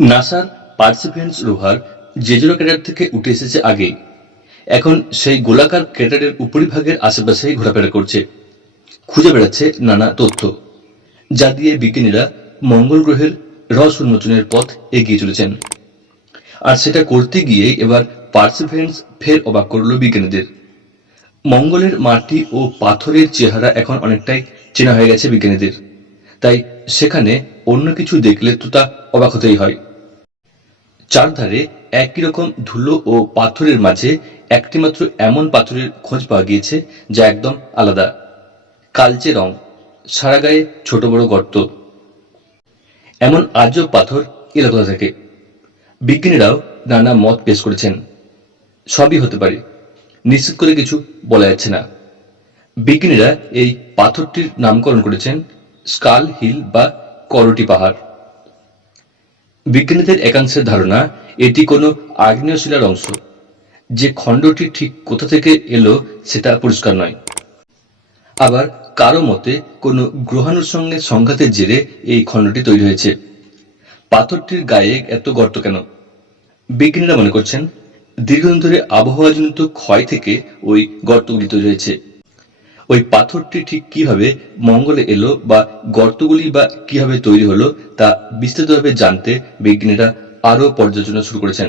নাসার পার্সিভিয়ান্স rover জেজুরা crater থেকে উঠে এসেছে আগে। এখন সেই গোলাকার ক্রেটারের উপরিভাগের আশেপাশেই ঘোরাফেরা করছে। খুঁজে বেড়াচ্ছে নানা তথ্য। যা দিয়ে বিজ্ঞানীরা মঙ্গল গ্রহের রহস্য উন্মোচনের পথ এগিয়ে চলেছেন। আর সেটা করতে গিয়ে এবার পার্সিভিয়ান্স ফের অবাক করল বিজ্ঞানীদের। মঙ্গলের মাটি ও পাথরের চেহারা এখন অনেকটাই চেনা হয়ে গেছে বিজ্ঞানীদের। তাই সেখানে অন্য কিছু দেখলে তো তা অবাক হতেই হয়। চারধারে একই রকম ধুলো ও পাথরের মাঝে একটিমাত্র এমন পাথরের খোঁজ পাওয়া গিয়েছে যা একদম আলাদা। কালচে রং, সারা গায়ে ছোট বড় গর্ত। এমন আজব পাথর এলাকা থেকে। বিজ্ঞানীরাও নানা মত পেশ করেছেন। সবই হতে পারে, নিশ্চিত করে কিছু বলা যাচ্ছে না। বিজ্ঞানীরা এই পাথরটির নামকরণ করেছেন স্কাল, হিল বা করটি পাহাড়। বিজ্ঞানীদের একাংশের ধারণা, এটি কোনো আগ্নেয় শিলার অংশ। যে খণ্ডটি ঠিক কোথা থেকে এলো সেটা পরিষ্কার নয়। আবার কারও মতে, কোনো গ্রহাণুর সঙ্গে সংঘাতের জেরে এই খণ্ডটি তৈরি হয়েছে। পাথরটির গায়ে এত গর্ত কেন? বিজ্ঞানীরা মনে করছেন, দীর্ঘদিন ধরে আবহাওয়াজনিত ক্ষয় থেকে ওই গর্তগুলি তৈরি হয়েছে। ওই পাথরটি ঠিক কীভাবে মঙ্গলে এলো বা গর্তগুলি বা কীভাবে তৈরি হলো তা বিস্তারিতভাবে জানতে বিজ্ঞানীরা আরও পর্যালোচনা শুরু করেছেন।